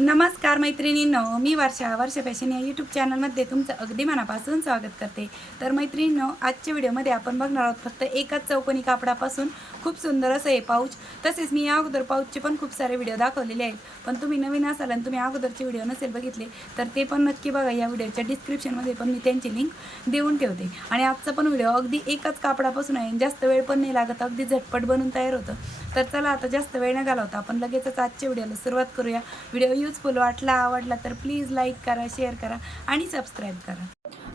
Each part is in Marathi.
नमस्कार मैत्रिणींनो मी वर्षा वर्षा फॅशन या यूट्यूब चॅनलमध्ये तुमचं अगदी मनापासून स्वागत करते. तर मैत्रिणींनो आजच्या व्हिडिओमध्ये आपण बघणार आहोत फक्त एकाच चौकोनी कापडापासून खूप सुंदर असं हे पाऊच. तसेच मी या अगोदर पाऊचचे पण खूप सारे व्हिडिओ दाखवलेले आहेत. पण तुम्ही नवीन असाल आणि तुम्ही अगोदरचे व्हिडिओ नसेल बघितले तर ते पण नक्की बघा. या व्हिडिओच्या डिस्क्रिप्शनमध्ये पण मी त्यांची लिंक देऊन ठेवते. आणि आजचा पण व्हिडिओ अगदी एकाच कापडापासून आहे. आणि जास्त वेळ पण नाही लागत. अगदी झटपट बनून तयार होतं. तर चला आता जास्त वेळ न घालवता आपण लगेचच आजच्या व्हिडिओला सुरुवात करूया. व्हिडिओ युजफुल वाटला आवडला तर प्लीज लाईक करा शेअर करा आणि सबस्क्राईब करा.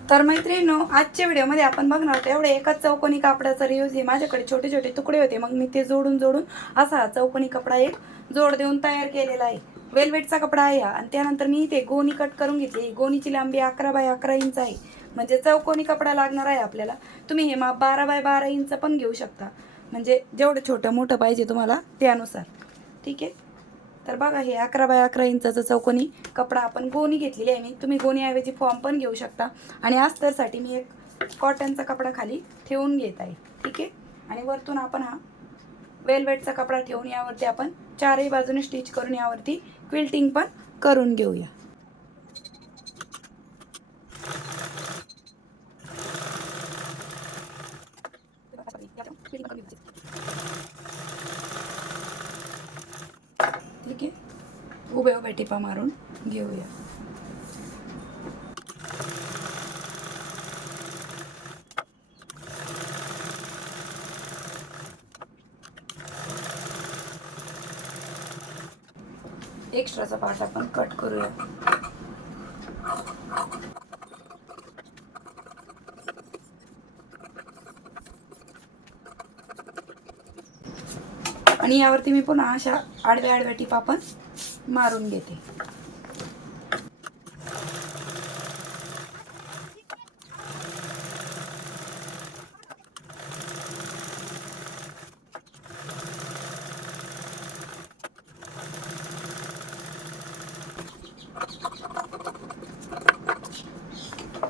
तर मैत्रिणीनो आजच्या व्हिडिओमध्ये आपण बघणार आहोत एवढे एकाच चौकोनी कापडाचा रियूज आहे. माझ्याकडे छोटे छोटे तुकडे होते मग मी ते जोडून जोडून असा हा चौकोनी कपडा एक जोड देऊन तयार केलेला आहे. वेलवेटचा कपडा आहे आणि त्यानंतर मी इथे गोणी कट करून घेतली. गोणीची लांबी अकरा बाय अकरा इंच आहे. म्हणजे चौकोनी कपडा लागणार आहे आपल्याला. तुम्ही हे माप बारा बाय बारा इंच पण घेऊ शकता. म्हणजे जेवढं छोटं मोठं पाहिजे तुम्हाला त्यानुसार. ठीक आहे? तर बघा हे अकरा बाय अकरा इंचाचं चौकोनी कपडा आपण गोणी घेतलेली आहे मी. तुम्ही गोणीऐवजी फॉर्म पण घेऊ शकता. आणि अस्तरसाठी मी एक कॉटनचा कपडा खाली ठेवून घेत आहे. ठीक आहे? आणि वरतून आपण हा वेलवेटचा कपडा ठेवून यावरती आपण चारही बाजूने स्टिच करून यावरती क्विल्टिंग पण करून घेऊया ठीक आहे उभ्या उभ्या टिपा मारून घेऊया. एक्स्ट्राचा पार्ट आपण कट करूया. आणि यावरती मी पुन्हा अशा आडव्या आडव्या टिपा पण मारून घेते.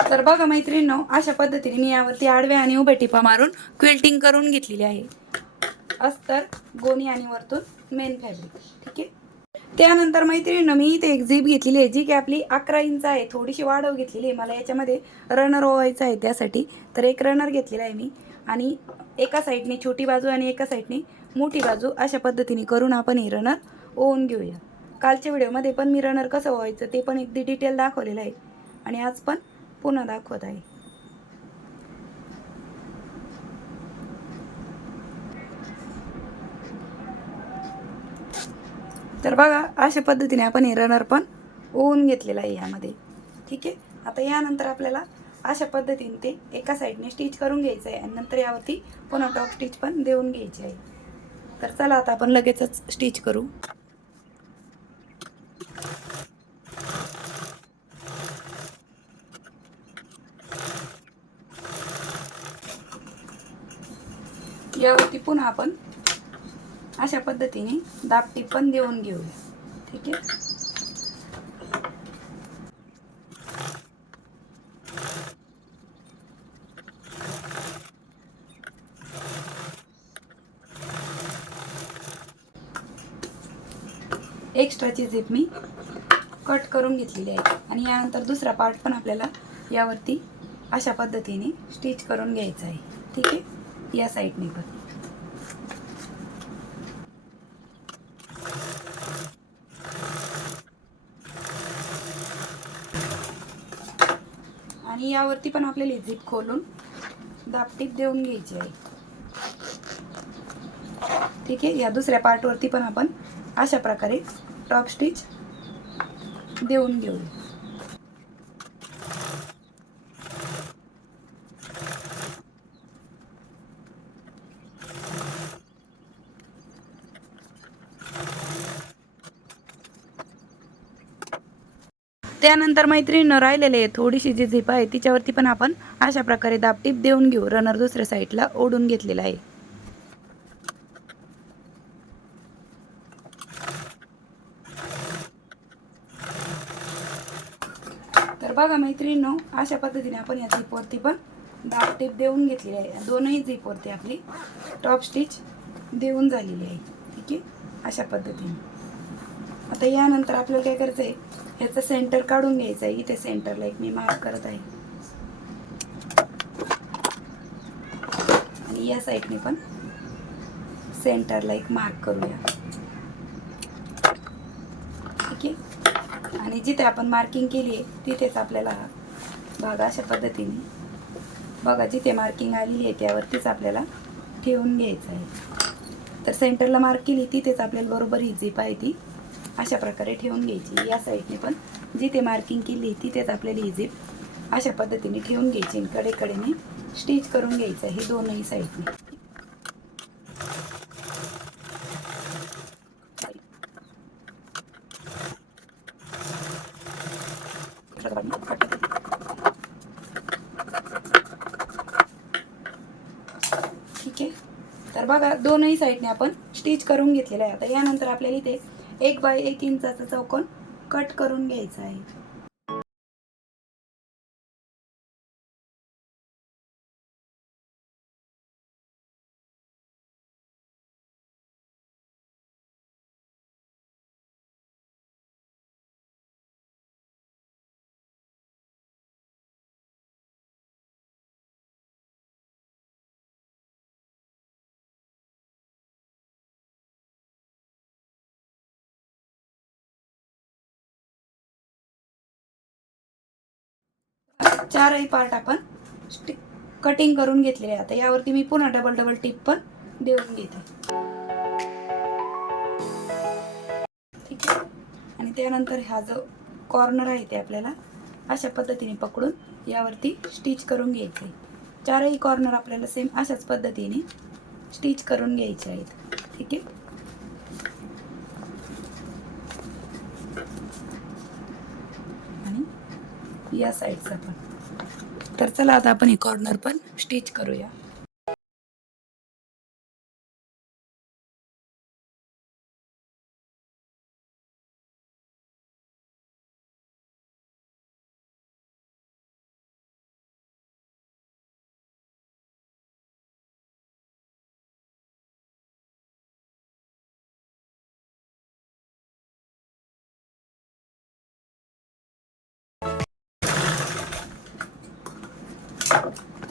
तर बघा मैत्रिणींनो अशा पद्धतीने मी यावरती आडव्या आणि उभ्या टिपा मारून क्विल्टिंग करून घेतलेली आहे. अस्तर गोणी आणि वरतून मेन फॅब्रिक त्यानंतर मैत्रिणीनं मी इथे एक झीप घेतलेली आहे जी की आपली अकरा इंच आहे. थोडीशी वाढव घेतलेली आहे. मला याच्यामध्ये रनर ओवायचं आहे त्यासाठी. तर एक रनर घेतलेला आहे मी. आणि एका साईडने छोटी बाजू आणि एका साईडने मोठी बाजू. अशा पद्धतीने करून आपण हे रनर ओवून घेऊया. कालच्या व्हिडिओमध्ये पण मी रनर कसं ओवायचं ते पण अगदी डिटेल दाखवलेलं आहे. आणि आज पण पुन्हा दाखवत आहे. तर बघा अशा पद्धतीने आपण हे रनर पण ओवून घेतलेला आहे यामध्ये ठीक आहे? आता यानंतर आपल्याला अशा पद्धतीने ते एका साईडने स्टिच करून घ्यायचं आहे आणि नंतर यावरती पुन्हा टॉप स्टिच पण देऊन घ्यायची आहे. तर चला आता आपण लगेचच स्टिच करू. यावरती पुन्हा आपण अशा पद्धतीने दापटी पण देऊन घेऊया. ठीक आहे? एक्स्ट्राची झीप मी कट करून घेतलेली आहे. आणि यानंतर दुसरा पार्ट पण आपल्याला यावरती अशा पद्धतीने स्टिच करून घ्यायचा आहे. ठीक आहे? या साईडने पण आणि यावरती पण आपल्याला झिप खोलून दापटीप देऊन घ्यायची आहे. ठीक आहे? या दुसऱ्या पार्टवरती पण आपण अशा प्रकारे टॉप स्टिच देऊन घेऊ त्यानंतर मैत्रिणीनं राहिलेले थोडीशी जी झिप आहे तिच्यावरती पण आपण अशा प्रकारे दाबटीप देऊन घेऊ. रनर दुसऱ्या साईडला ओढून घेतलेला आहे. तर बघा मैत्रिणीनो अशा पद्धतीने आपण या झिपवरती पण दाब टेप देऊन घेतलेली आहे. दोनही झिपवरती आपली टॉप स्टिच देऊन झालेली आहे. ठीक आहे? अशा पद्धतीने. आता यानंतर आपल्याला काय करायचं आहे ह्याचं सेंटर काढून घ्यायचं आहे. इथे सेंटरला एक मी मार्क करत आहे. आणि या साईडने पण सेंटरला एक मार्क करूया. ठीक आहे? आणि जिथे आपण मार्किंग केली आहे तिथेच आपल्याला बघा भाग अशा पद्धतीने. बघा जिथे मार्किंग आलेली आहे त्यावरतीच आपल्याला ठेवून घ्यायचं आहे. तर सेंटरला मार्क केली तिथेच आपल्याला बरोबर ही झीप आहे ती. अशा प्रकारे ठेवून घ्यायची या साईडने पण. जिथे मार्किंग केली तिथेच आपल्याला ही अशा पद्धतीने ठेवून घ्यायची कडे कडेकडेने स्टिच करून घ्यायचं हे दोनही साईडने. ठीक आहे? तर बघा दोनही साईडने आपण स्टिच करून घेतलेलं आहे. आता यानंतर आपल्याला इथे एक बाय एक इंचाचा चौकोन कट करून घ्यायचा आहे. चारही पार्ट आपण कटिंग करून घेतलेले आहे आता यावरती मी पुन्हा डबल डबल टिप पण देऊन घेते. ठीक आहे? आणि त्यानंतर हा जो कॉर्नर आहे ते आपल्याला अशा पद्धतीने पकडून यावरती स्टिच करून घ्यायचे. चारही कॉर्नर आपल्याला सेम अशाच पद्धतीने स्टिच करून घ्यायचे आहेत. ठीक आहे आणि या साईडचा पण. तर चला आता आपण ही कॉर्नर पण स्टिच करूया.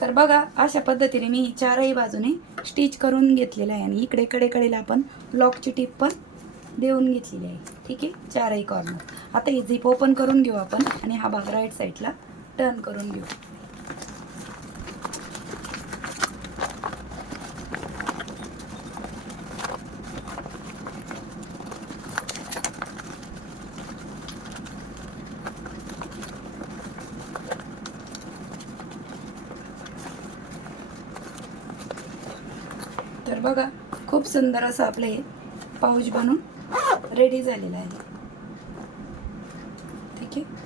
तर बघा अशा पद्धतीने मी चारही बाजूने स्टिच करून घेतलेलं आहे. आणि इकडे कडेकडेला आपण लॉकची टीप पण देऊन घेतलेली आहे. ठीक आहे? चारही कॉर्नर आता ही झिप ओपन करून घेऊ आपण. आणि हा भाग राईट साईडला टर्न करून घेऊ. तर बघा खूप सुंदर असं आपलं हे पाऊच बनून रेडी झालेलं आहे. ठीक आहे?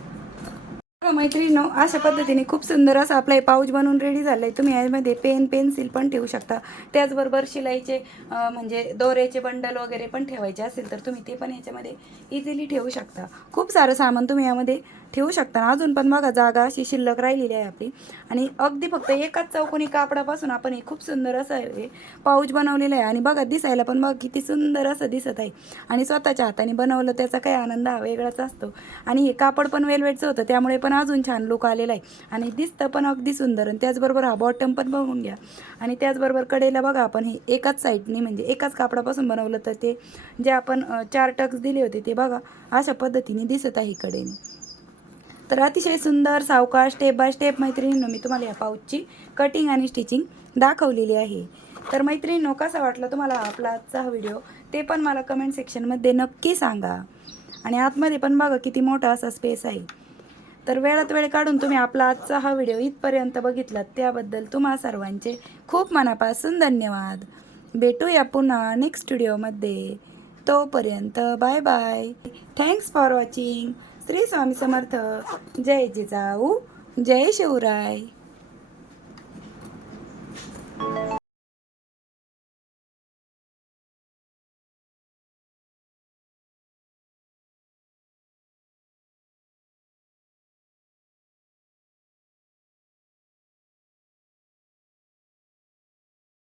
अशा पद्धतीने खूप सुंदर असं आपलं हे पाऊच बनवून रेडी झालं आहे तुम्ही यामध्ये पेन पेन्सिल पण ठेवू शकता. त्याचबरोबर शिलाईचे म्हणजे दोऱ्याचे बंडल वगैरे पण ठेवायचे असेल तर तुम्ही ते पण याच्यामध्ये इझिली ठेवू शकता. खूप सारं सामान तुम्ही यामध्ये ठेवू शकता ना? अजून पण बघा जागा अशी शिल्लक राहिलेली आहे आपली. आणि अगदी फक्त एकाच चौकोनी कापडापासून आपण हे खूप सुंदर असं हे पाऊच बनवलेलं आहे. आणि बघा दिसायला पण बघा किती सुंदर असं दिसत आहे. आणि स्वतःच्या हाताने बनवलं त्याचा काही आनंद हा वेगळाच असतो. आणि हे कापड पण वेलवेटचं होतं त्यामुळे पण अजून छान लुक आलेला आहे. आणि दिसतं पण अगदी सुंदर. आणि त्याचबरोबर हा बॉटम पण बघून घ्या. आणि त्याचबरोबर कडेला बघा आपण हे एकाच साईडने म्हणजे एकाच कापडापासून बनवलं तर ते जे आपण चार टक्स दिले होते ते बघा अशा पद्धतीने दिसत आहे कडेने. तर अतिशय सुंदर सावकाश स्टेप बाय स्टेप मैत्रिणींनो मी तुम्हाला या पाऊचची कटिंग आणि स्टिचिंग दाखवलेली आहे. तर मैत्रिणींनो कसा वाटला तुम्हाला आपला आजचा हा व्हिडिओ ते पण मला कमेंट सेक्शनमध्ये नक्की सांगा. आणि आतमध्ये पण बघा किती मोठा असा स्पेस आहे. तर वेळात वेळ काढून तुम्ही आपला आजचा हा व्हिडिओ इथपर्यंत बघितलात त्याबद्दल तुम्हा सर्वांचे खूप मनापासून धन्यवाद. भेटूया पुन्हा नेक्स्ट व्हिडिओमध्ये तोपर्यंत bye bye thanks for watching Shri Swami Samarth. जय जिजाऊ. जय शिवराय.